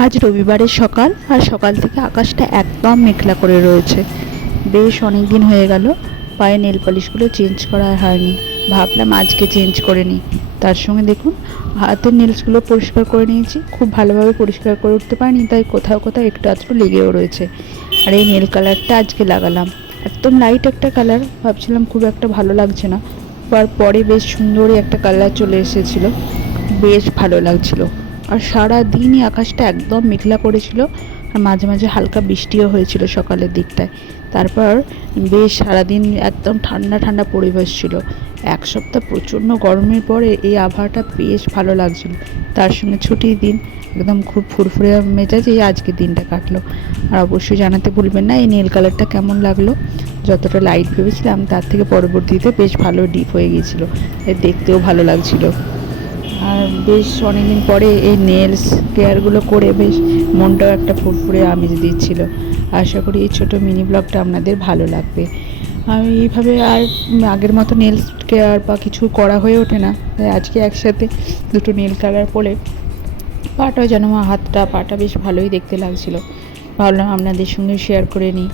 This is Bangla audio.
আজ রবিবারের সকাল, আর সকাল থেকে আকাশটা একদম মেঘলা করে রয়েছে। বেশ অনেক দিন হয়ে গেল পায়ে নেল পলিশগুলো চেঞ্জ করা হয়নি। ভাবলাম আজকে চেঞ্জ করে নিই। তার সঙ্গে দেখুন, হাতের নেলসগুলো পরিষ্কার করে নিয়েছি। খুব ভালোভাবে পরিষ্কার করে উঠতে পারিনি, তাই কোথাও কোথাও একটু আধটু লেগেও রয়েছে। আর এই নেল কালারটা আজকে লাগালাম, একদম লাইট একটা কালার। ভাবছিলাম খুব একটা ভালো লাগছে না, পরে বেশ সুন্দরই একটা কালার চলে এসেছিলো, বেশ ভালো লাগছিলো। আর সারা দিনই আকাশটা একদম মেঘলা করেছিল, আর মাঝে মাঝে হালকা বৃষ্টিও হয়েছিল সকালের দিকটায়। তারপর বেশ সারাদিন একদম ঠান্ডা ঠান্ডা পরিবেশ ছিল। এক সপ্তাহ প্রচণ্ড গরমের পরে এই আবহাওয়াটা বেশ ভালো লাগছিল। তার সঙ্গে ছুটির দিন, একদম খুব ফুরফুরে মেজাজে আজকের দিনটা কাটলো। আর অবশ্যই জানাতে ভুলবেন না এই নীল কালারটা কেমন লাগলো। যতটা লাইট ভেবেছিলাম তার থেকে পরবর্তীতে বেশ ভালো ডিপ হয়ে গিয়েছিলো, দেখতেও ভালো লাগছিলো। আর বেশ অনেকদিন পরে এই নেলস কেয়ারগুলো করে বেশ মনটাও একটা ফুরফুরে আমেজ দিচ্ছিল। আশা করি এই ছোটো মিনি ব্লগটা আপনাদের ভালো লাগবে। আমি এইভাবে আর আগের মতো নেলস কেয়ার বা কিছু করা হয়ে ওঠে না, তাই আজকে একসাথে দুটো নেল কালার পরে পাটা যেন, হাতটা পাটা বেশ ভালোই দেখতে লাগছিলো। ভাবলাম আপনাদের সঙ্গে শেয়ার করে নিই।